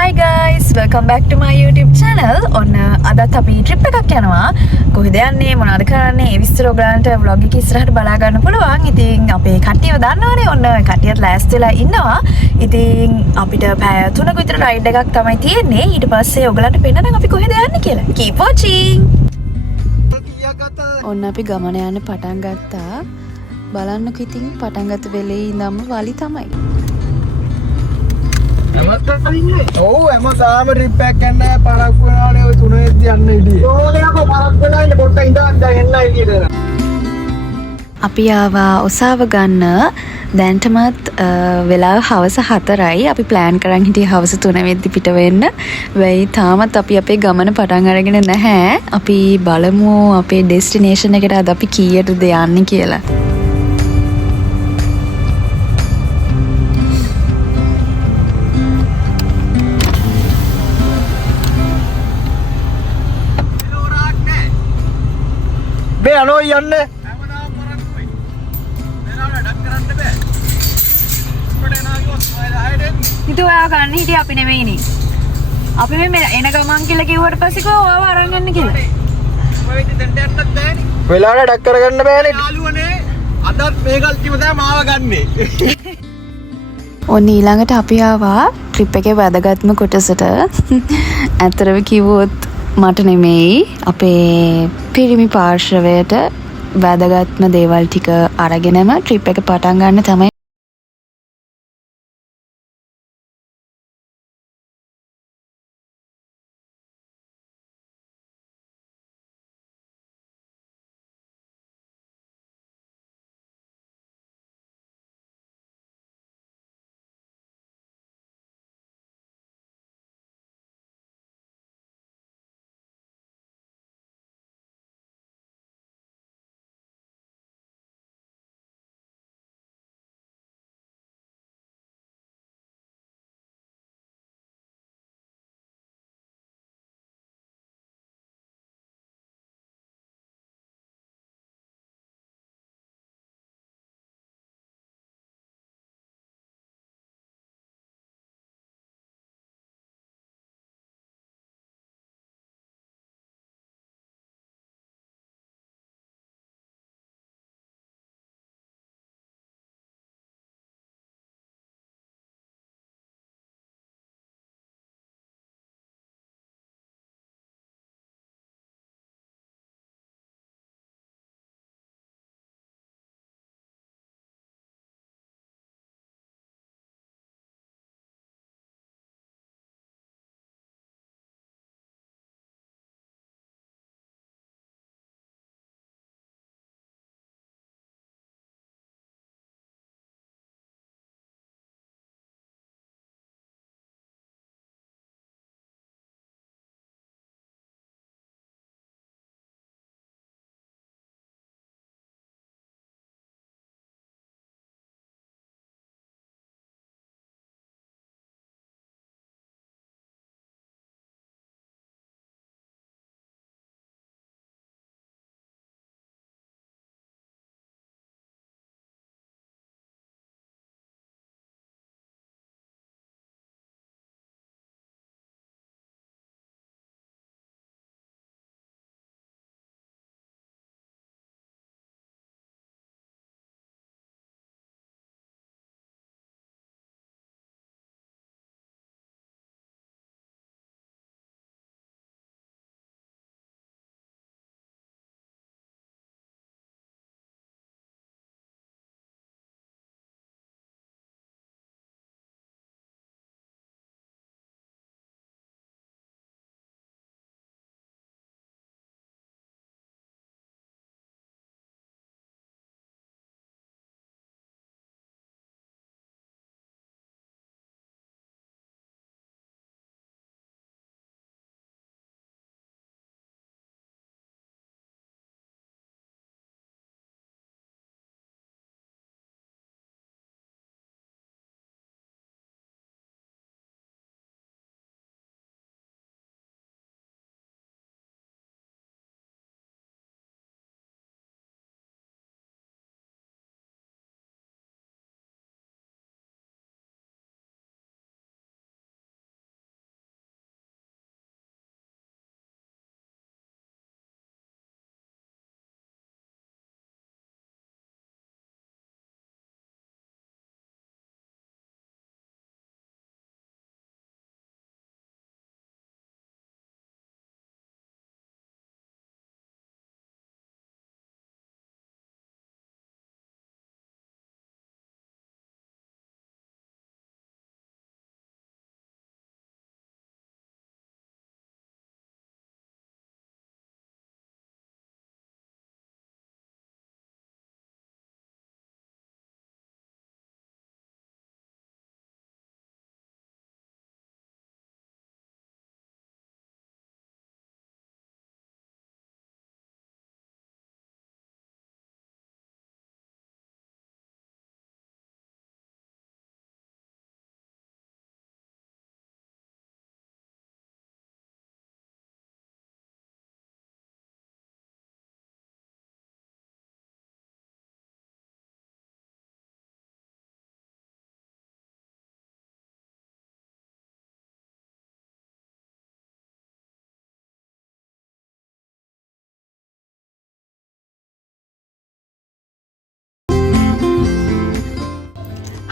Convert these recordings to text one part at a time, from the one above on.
Hi guys, welcome back to my YouTube channel. ඔන්න අදත් අපි trip එකක් යනවා. කොහෙද යන්නේ මොනවද කරන්නේ ඒ විස්තර ඔයගලන්ට vlog එක ඉස්සරහට බලා ගන්න පුළුවන්. ඉතින් අපේ කට්ටියව දන්නවනේ. ඔන්න කට්ටියත් ලෑස්ති වෙලා ඉන්නවා. ඉතින් අපිට පැය 3ක විතර රයිඩ් එකක් තමයි තියෙන්නේ. ඊට පස්සේ ඔයගලන්ට පෙන්නනම් අපි කොහෙද යන්නේ කියලා. Keep watching. ඔන්න අපි ගමන යන්න පටන් ගත්තා. බලන්නකො ඉතින් පටන් ගත්ත වෙලේ ඉඳන්ම වලි තමයි. ඔව් හැමදාම ට්‍රිප් එකක් යන්න පරක් වෙනානේ ඔය තුනේදී යන්න ඉඩියේ. ඕනේ අප පරක් වෙලා ඉන්න පොඩ්ඩක් ඉඳන් දැන් එන්න එළියට. අපි ආවා ඔසාව ගන්න. දැන්ටමත් වෙලාව හවස 4යි. අපි ප්ලෑන් කරන් හිටියේ හවස 3 වෙද්දි පිට වෙන්න. වෙයි තාමත් අපි අපේ ගමන පටන් අරගෙන නැහැ. අපි බලමු අපේ ඩෙස්ටිනේෂන් එකට අද අපි කීයටද යන්නේ කියලා. බේ අනෝ යන්න ඉතින් ඔයා ගන්න හිටියේ අපි නෙමෙයිනේ. අපි මේ එන ගමන් කියලා කිව්වට පස්සේ කෝ ඔයාව අරන් යන්න කියලා. ඔය ඉතින් දැන් යන්නත් බෑනේ. වෙලාවට ඩක් කරගන්න බෑනේ. යාළුවනේ අදත් මේ කල්තිම තමයි මාව ගන්නෙ. ඔන්න ඊළඟට අපි ආවා ට්‍රිප් එකේ වැදගත්ම කොටසට. ඇත්තටම කිව්වොත් මට නෙමෙයි අපේ පිරිමි පාර්ශවයට වැදගත්ම දේවල් ටික අරගෙනම ට්‍රිප් එක පටන් ගන්න තමයි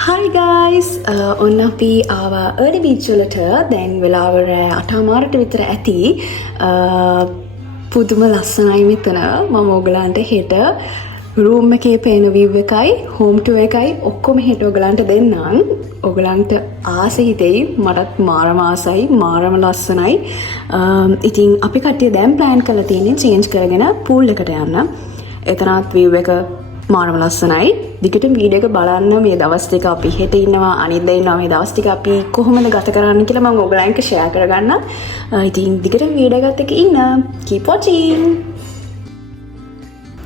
හයි ගයිස් ඔන්න අපි ආවා එර්ලි බීච් වලට දැන් වෙලාව රෑ 8:00ට විතර ඇති පුදුම ලස්සනයි මෙතන මම ඔයගලන්ට හෙට රූම් එකේ පේන view එකයි හෝම් ටුවර් එකයි ඔක්කොම හෙට ඔයගලන්ට දෙන්නම් ඔයගලන්ට ආස හිතෙයි මටත් මාරම ආසයි මාරම ලස්සනයි ඉතින් අපි කට්ටිය දැන් ප්ලෑන් කරලා තියෙන්නේ චේන්ජ් කරගෙන පූල් එකට යන්න එතනත් view එක මාරම ලස්සනයි දිගටම වීඩියෝ එක බලන්න මේ දවස් ටික අපි හෙට ඉන්නවා අනිද්දා ඉන්නවා මේ දවස් ටික අපි කොහොමද ගත කරන්න කියලා මම ඔයගලන්ට එක්ක ෂෙයා කරගන්න. ඉතින් දිගටම වීඩියෝ එකත් එක්ක ඉන්න. keep watching.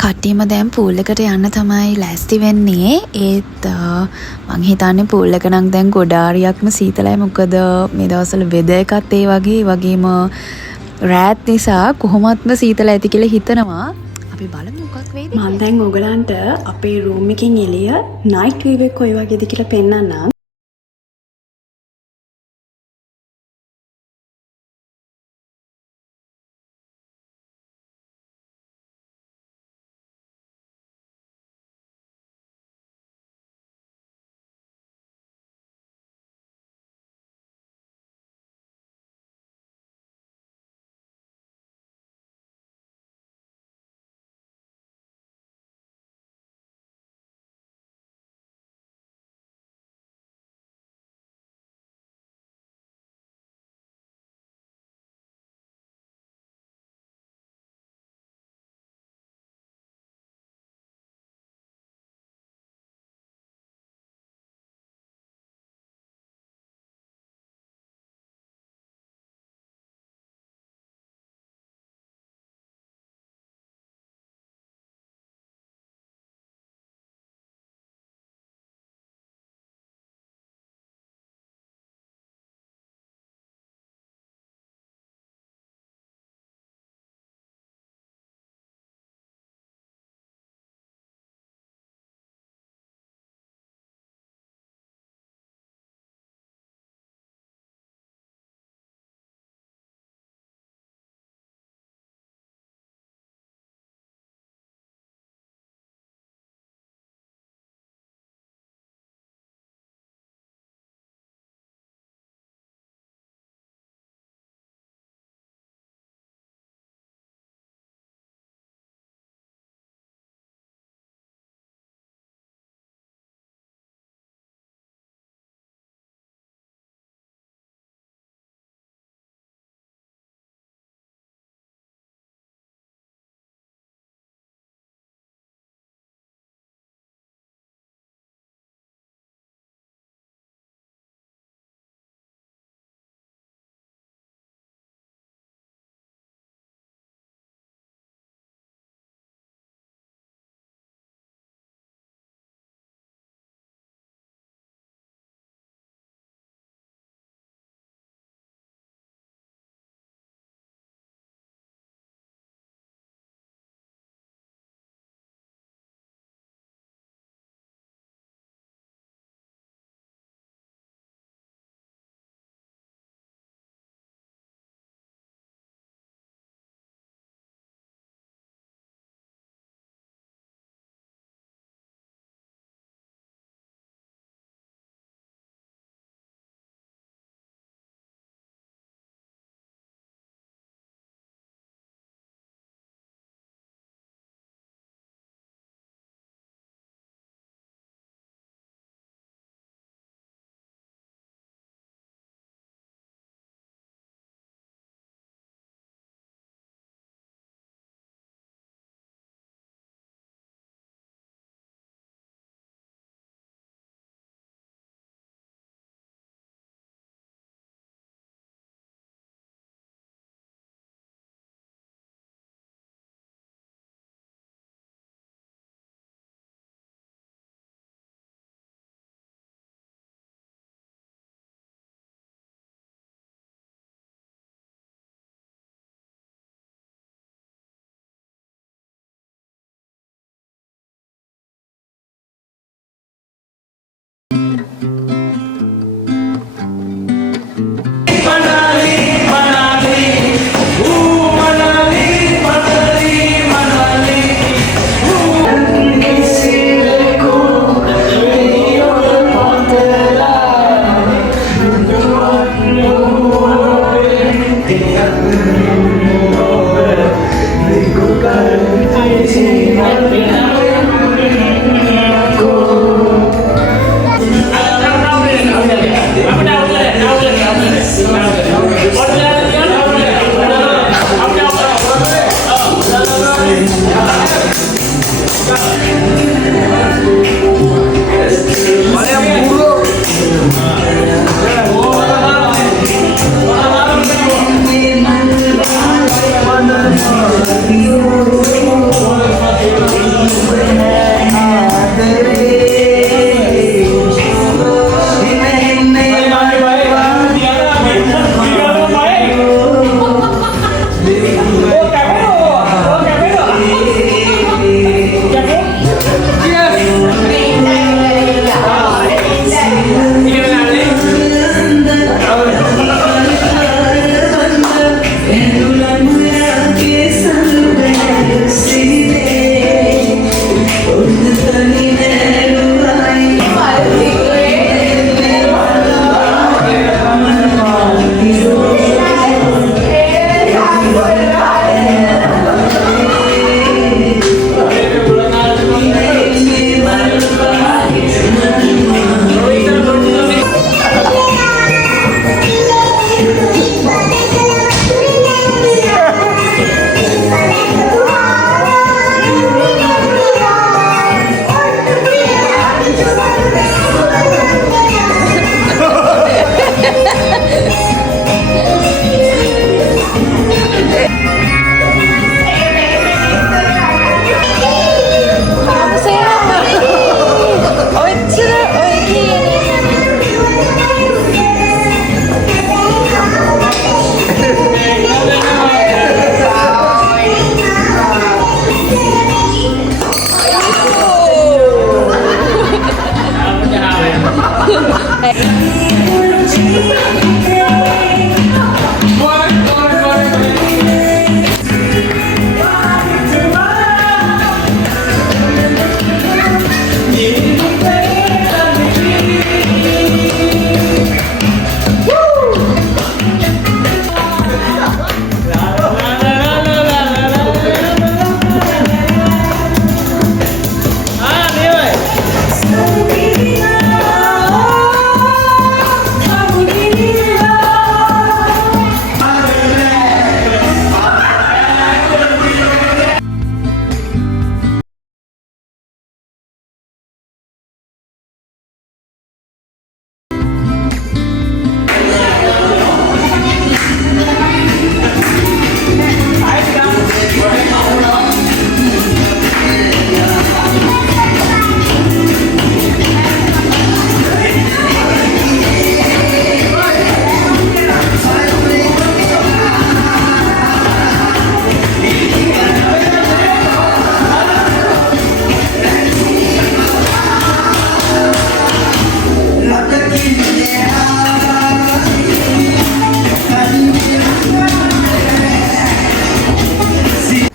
කට්ටියම දැන් පූල් එකට යන්න තමයි ලෑස්ති වෙන්නේ. ඒත් මං හිතන්නේ පූල් එක නම් දැන් ගොඩාරියක්ම සීතලයි මොකද මේ දවස්වල වෙදර් එකත් ඒ වගේම රෑත් නිසා කොහොමත්ම සීතල ඇති කියලා හිතනවා. අපි බලමු මොකක් වෙයිද මම දැන් ඔයගලන්ට අපේ රූම් එකෙන් එළිය නයිට් වීව් එක කොයි වගේද කියලා පෙන්නන්නම්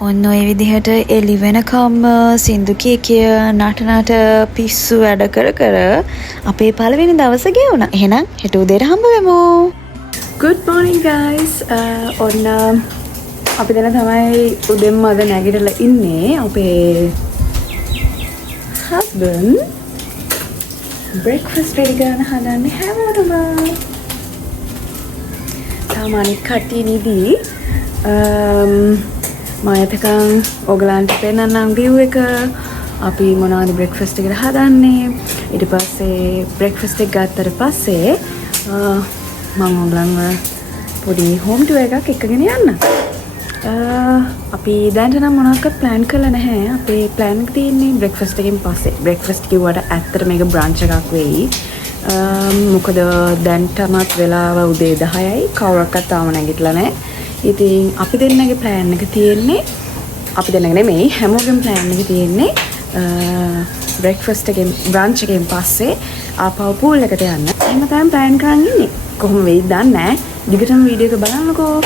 ඔන්න ඔය විදිහට එළි වෙනකම්ම සින්දු කිය කිය නටනට පිස්සු වැඩ කර කර අපේ පළවෙනි දවස ගෙවුණා. එහෙනම් හෙට උදේට හම්බ වෙමු. Good morning guys. ඔන්න අපි දැන් තමයි උදෙන්ම අද නැගිටලා ඉන්නේ. අපේ husband breakfast ready කරන්න හදන්නේ හැමෝටම. සාමාන්‍ය කට්ටිය නිදී මයතකං ඔගලන්ට පෙන්න්නම් view එක අපි මොනවද බ්‍රෙක්ෆාස්ට් එකට හදන්නේ ඊට පස්සේ බ්‍රෙක්ෆාස්ට් එක ගත්තට පස්සේ මම ඔයගලන්ව පොඩි හෝම් ටුවර් එකක් එක්කගෙන යන්න. අපි දැනට නම් මොනවාක්වත් ප්ලෑන් කරලා නැහැ. අපේ ප්ලෑන් එක තියෙන්නේ බ්‍රෙක්ෆාස්ට් එකෙන් පස්සේ. බ්‍රෙක්ෆාස්ට් කිව්වට ඇත්තට මේක බ්‍රන්ච් එකක් වෙයි. මොකද දැන්ටමත් වෙලාව උදේ 10යි කවුරක්වත් තාම නැගිටලා නැහැ. ඉතින් අපි දෙන්නගේ ප්ලෑන් එක තියෙන්නේ අපි දෙන්නගේ නෙමෙයි හැමෝගෙම ප්ලෑන් එක තියෙන්නේ බ්‍රෙක්ෆාස්ට් එකෙන් බ්‍රන්ච් එකෙන් පස්සේ ආපහු පූල් එකට යන්න. එහෙම තමයි ප්ලෑන් කරන් ඉන්නේ. කොහොම වෙයිද දන්නේ නැහැ. දිගටම වීඩියෝ එක බලන්නකෝ.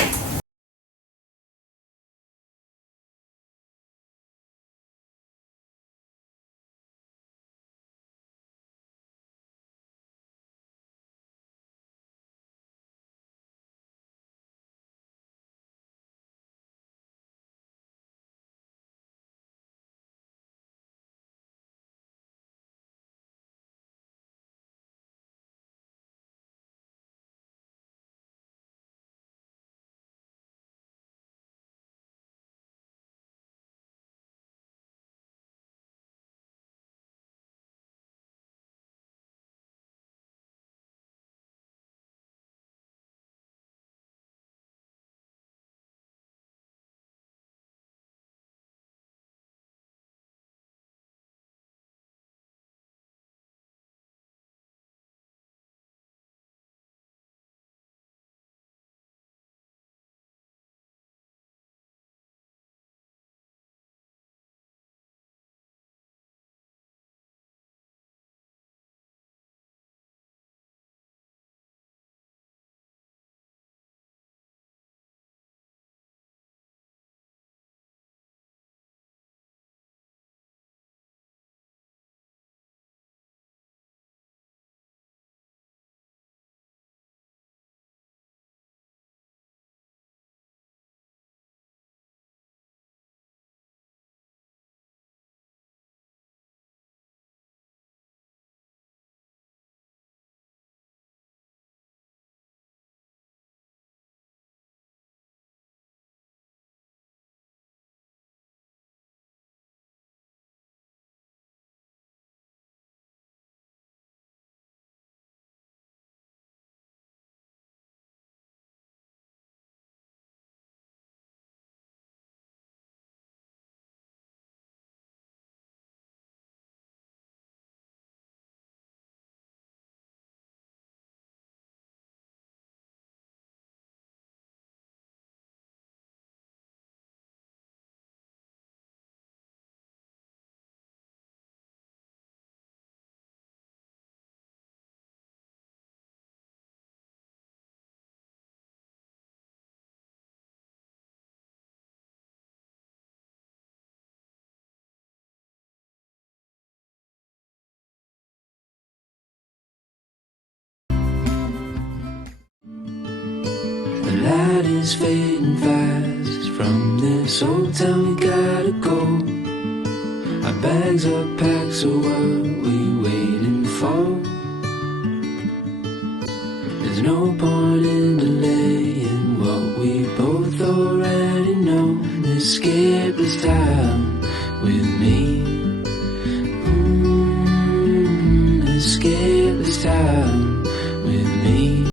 night is fading fast. From this old town we gotta go. Our bags are packed, so what we waiting for? There's no point in delaying what we both already know. Escape this time with me. Escape this time with me.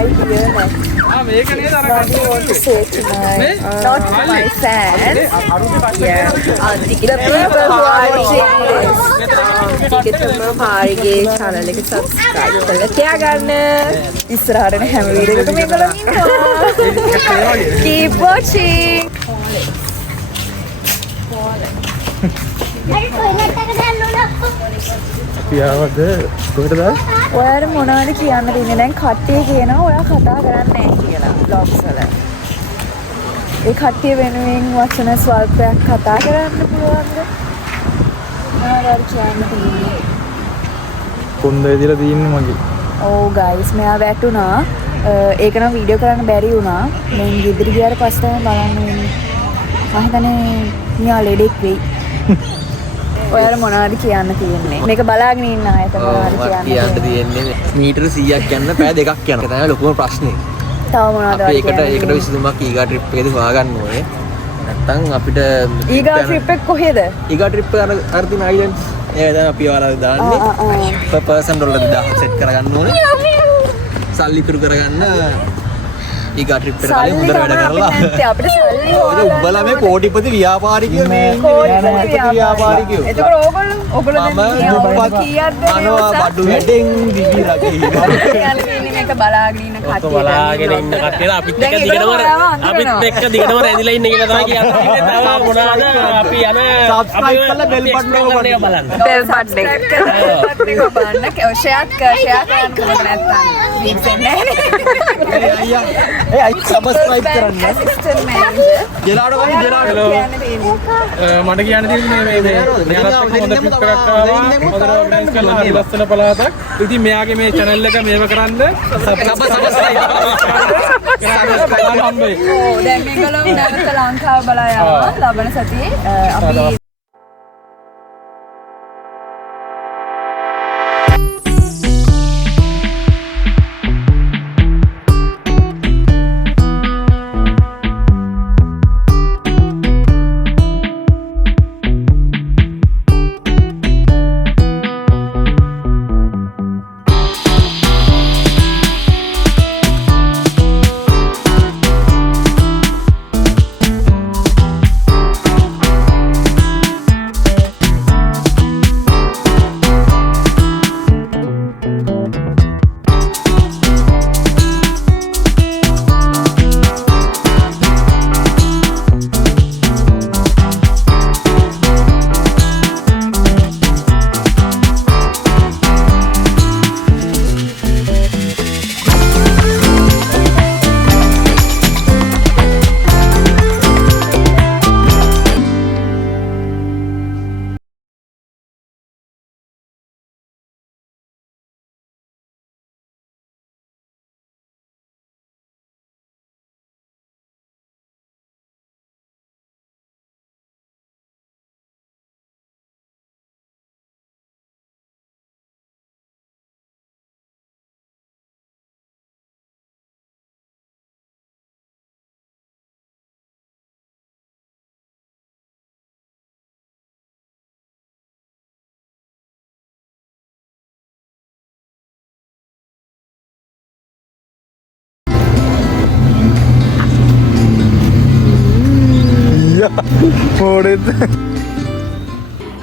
idea. මේක නේද අර What do you want to say to not to my fans? Yeah. The people who are watching this. පාරිගේ channel එක subscribe කරලා තියාගන්න. ඉස්සරහට හැම වීඩියෝ එකකම මේගොල්ලෝ ඉන්නවා. Keep watching. පියාවද කොහෙටද? ඔයාට මොනවද කියන්න තියෙන්නේ? දැන් කට්ටිය කියනවා ඔයා කතා කරන්නේ නැහැ කියලා vlogs වල. ඒ කට්ටිය වෙනුවෙන් වචන ස්වල්පයක් කතා කරන්න පුළුවන්ද? මොනවද කියන්න තියෙන්නේ? කොන්දේ දීලා තියන්නේ මගේ. ඔව් guys මෙයා වැටුණා. ඒක නම් වීඩියෝ කරන්න බැරි වුණා. මම ගෙදර ගියාට පස්සේ තමයි බලන්න වෙන්නේ. මම හිතන්නේ මෙයා ලෙඩෙක් වෙයි. ඔයාලා මොනවද කියන්න තියෙන්නේ? මේක බලාගෙන ඉන්න අයට මොනවද කියන්න තියෙන්නේ? මීටර 100ක් යන්න පැය 2ක් යනවා. ඒක තමයි ලොකුම ප්‍රශ්නේ. තව මොනවද අපි ඒකට විසඳුමක් ඊගා ට්‍රිප් එකේදී හොයාගන්න ඕනේ. නැත්තම් අපිට ඊගා ට්‍රිප් එක කොහෙද? ඊගා ට්‍රිප් එක අර තියෙන අයිලන්ඩ්ස්. ඒ දැන් අපි ඔයාලා දාන්නේ. per person ඩොලර් 2000 සෙට් කරගන්න ඕනේ. සල්ලි ඉතුරු කරගන්න ඊගා ට්‍රිප් එක කලින් හොඳට වැඩ කරලා. අපිට සල්ලි උඹලා මේ කෝටිපති ව්‍යාපාරිකයෝ මේ ව්‍යාපාරිකයෝ. ඒතකොට ඕගොල්ලෝ කීයක්ද අනවා බඩු වැඩෙන් දිවි රගේ. මේක බලාගෙන ඉන්න කට්ටිය. බලාගෙන ඉන්න කට්ටියලා අපිත් එක්ක දිගටම රැඳිලා ඉන්න කියලා තමයි කියන්නේ. තව මොනවාද අපි යන subscribe කරලා bell button එක ඔබන්න. බලන්න. බෙල් බටන් එක ඔබන්න. ෂෙයාර් කරන්න ඕනේ නැත්තම් වීඩියෝ එන්නේ නැහැ. ඒ අයි subscribe කරන්න. assistant manager. ජෙලාඩෝ වගේ ජෙලාඩෝ. මට කියන්න තියෙන්නේ මේ මෙයාලත් එක්ක හොඳ ට්‍රිප් එකක් ආවා. හොඳට ඕගනයිස් කරලා හරි ලස්සන පළාතක්. ඉතින් මෙයාගේ මේ channel එක මේව කරන්න subscribe. දැන් මේගොල්ලෝ නැවත ලංකාව බලා යනවා ලබන සතියේ අපි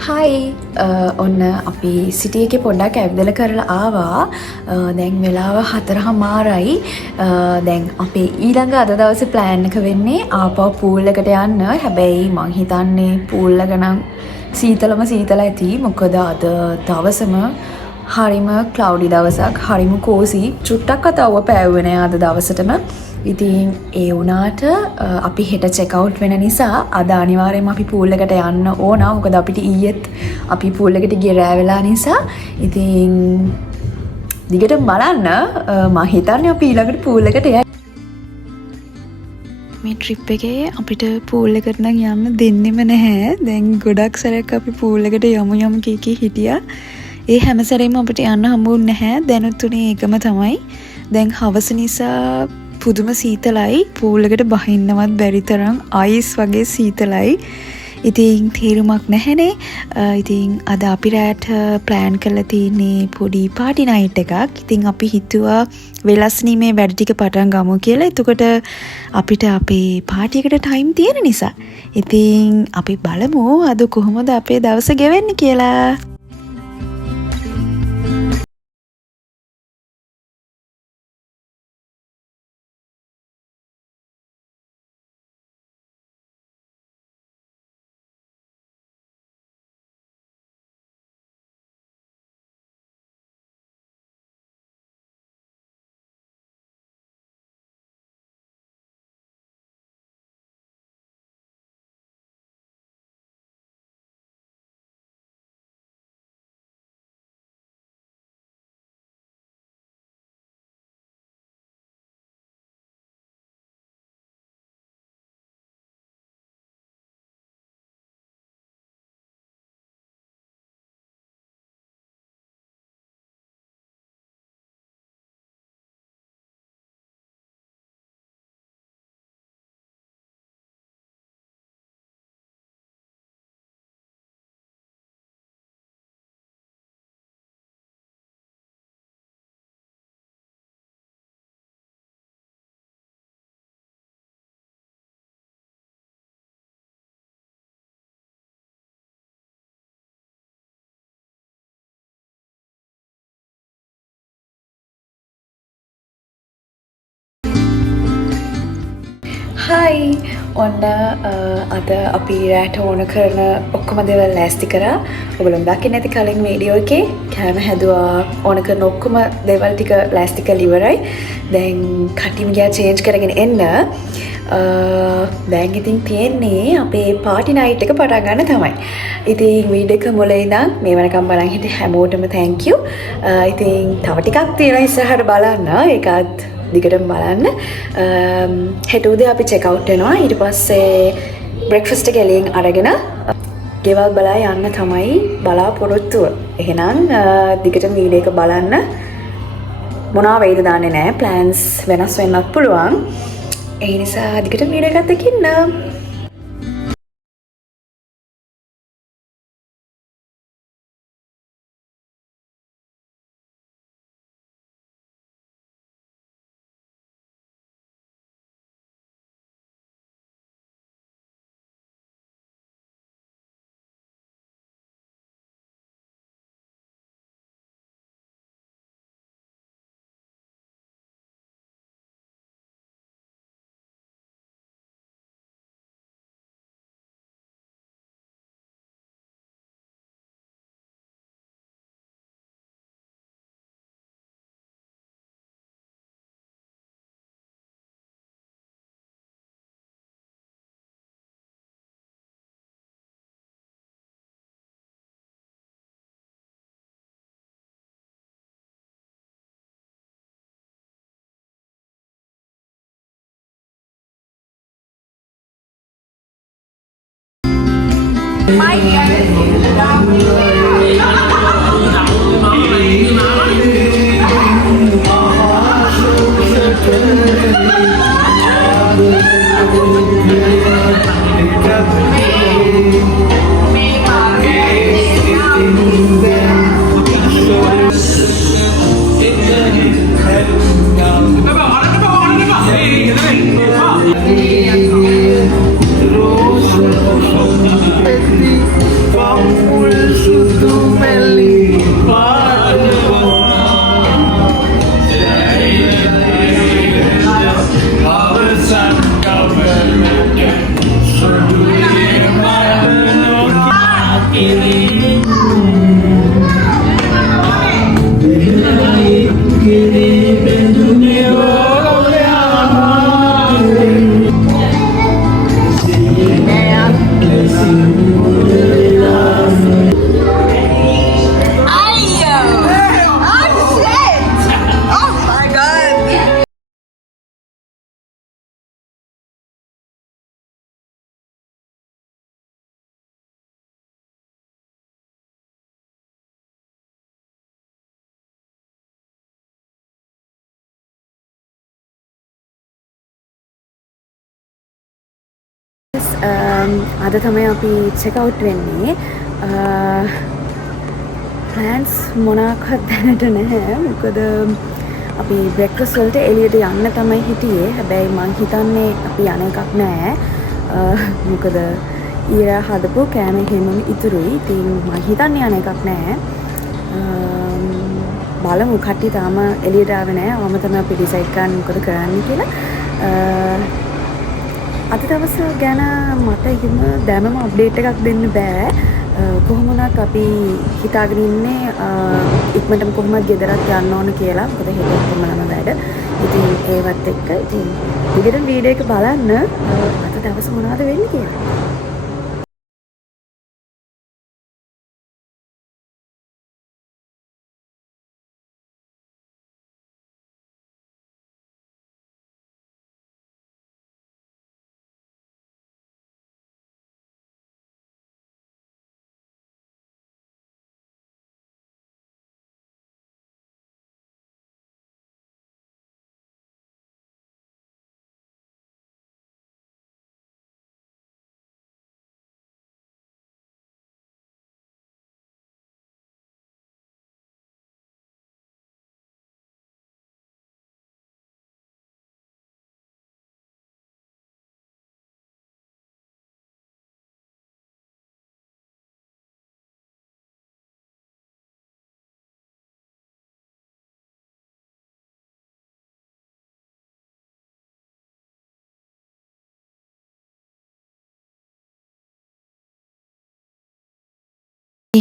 හයි ඔන්න අපි සිටි එකේ පොඩ්ඩක් ඇවිදලා කරලා ආවා. දැන් වෙලාව 4:00මාරයි. දැන් අපේ ඊළඟ අද දවසේ ප්ලෑන් එක වෙන්නේ ආපහු පූල් එකට යන්න. හැබැයි මං හිතන්නේ පූල් එක නම් සීතලම සීතල ඇති. මොකද අද දවසම හරිම ක්ලවුඩි දවසක්. හරිම කෝසි. චුට්ටක් අතව පෑවුවේ නෑ අද දවසටම. ඉතින් ඒ වුණාට අපි හෙට චෙක් අවුට් වෙන නිසා අද අනිවාර්යයෙන්ම අපි පූල් එකට යන්න ඕන. මොකද අපිට ඊයේත් අපි පූල් එකට ගිය රෑ වෙලා නිසා. ඉතින් දිගටම බලන්න. මම හිතන්නේ අපි ඊළඟට පූල් එකට යයි. මේ ට්‍රිප් එකේ අපිට පූල් එකට නම් යන්න දෙන්නෙම නැහැ. දැන් ගොඩක් සැරයක් අපි පූල් එකට යමු කී හිටියා. ඒ හැම සැරේම අපිට යන්න හම්බුනේ නැහැ. දැනුත් උනේ ඒකම තමයි. දැන් හවස නිසා පුදුම සීතලයි. පූල් එකට බහින්නවත් බැරි තරම් අයිස් වගේ සීතලයි. ඉතින් තේරුමක් නැහැනේ. ඉතින් අද අපි රෑට ප්ලෑන් කරලා තියෙන්නේ පොඩි පාටි නයිට් එකක්. ඉතින් අපි හිතුවා වෙලස්නී මේ වැඩ ටික පටන් ගමු කියලා. එතකොට අපිට අපේ පාටි එකට ටයිම් තියෙන නිසා. ඉතින් අපි බලමු අද කොහොමද අපේ දවස ගෙවෙන්නේ කියලා. හයි ඔන්න අද අපි රෑට ඕන කරන ඔක්කොම දේවල් ලෑස්ති කරා. ඔයගොල්ලෝ දකින්න ඇති කලින් වීඩියෝ එකේ කෑම හැදුවා ඕන කරන ඔක්කොම දේවල් ටික ලෑස්ති කරලා ඉවරයි. දැන් කටින් ගියා චේන්ජ් කරගෙන එන්න. දැන් ඉතින් තියෙන්නේ අපේ පාටි නයිට් එක පටන් ගන්න තමයි. ඉතින් වීඩියෝ එක මුල ඉඳන් මේ වෙනකම් බලන් හිටිය හැමෝටම thank you. ඉතින් තව ටිකක් තියෙනවා ඉස්සරහට බලන්න. ඒකත් දිගටම බලන්න. හෙට උදේ අපි චෙක් අවුට් වෙනවා. ඊට පස්සේ බ්‍රෙක්ෆාස්ට් එක එළියෙන් අරගෙන ගෙවල් බලා යන්න තමයි බලාපොරොත්තුව. එහෙනම් දිගටම වීඩියෝ එක බලන්න. මොනවා වෙයිද දන්නේ නැහැ. ප්ලෑන්ස් වෙනස් වෙන්නත් පුළුවන්. ඒ නිසා දිගටම වීඩියෝ එකත් එක්ක ඉන්න. අද තමයි අපි චෙක් අවුට් වෙන්නේ. ප්ලෑන්ස් මොනවාක්වත් දැනට නැහැ. මොකද අපි බ්‍රෙක්ෆාස්ට් වලට එළියට යන්න තමයි හිටියේ. හැබැයි මං හිතන්නේ අපි යන එකක් නෑ. මොකද ඊය හදපු කෑම හැමෝම ඉතුරුයි. ඉතින් මං හිතන්නේ යන එකක් නෑ. බලමු කට්ටිය තාම එළියට ආවේ නෑ. අවම තමයි අපි ඩිසයිඩ් කරන්නේ මොකද කරන්න කියලා. අද දවස ගැන මට එහෙම දැනම අප්ඩේට් එකක් දෙන්න බෑ. කොහොම වුණත් අපි හිතාගෙන ඉන්නේ ඉක්මනටම කොහොමද ගෙදරට යන්න ඕන කියලා. මොකද හෙට කොහොමද වැඩ. ඉතින් ඒවත් එක්ක ඉතින් දිගටම වීඩියෝ එක බලන්න අද දවස මොනවද වෙන්නේ කියලා.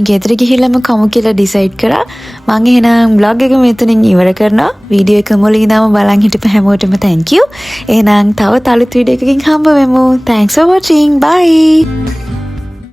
ගෙදර ගිහිල්ලාම කමු කියලා ඩිසයිඩ් කරා. මම එහෙනම් vlog එක මෙතනින් ඉවර කරනවා. වීඩියෝ එක මුලින් ඉඳන්ම බලන් හිටපු හැමෝටම thank you. එහෙනම් තවත් අලුත් වීඩියෝ එකකින් හම්බ වෙමු. Thanks for watching. Bye.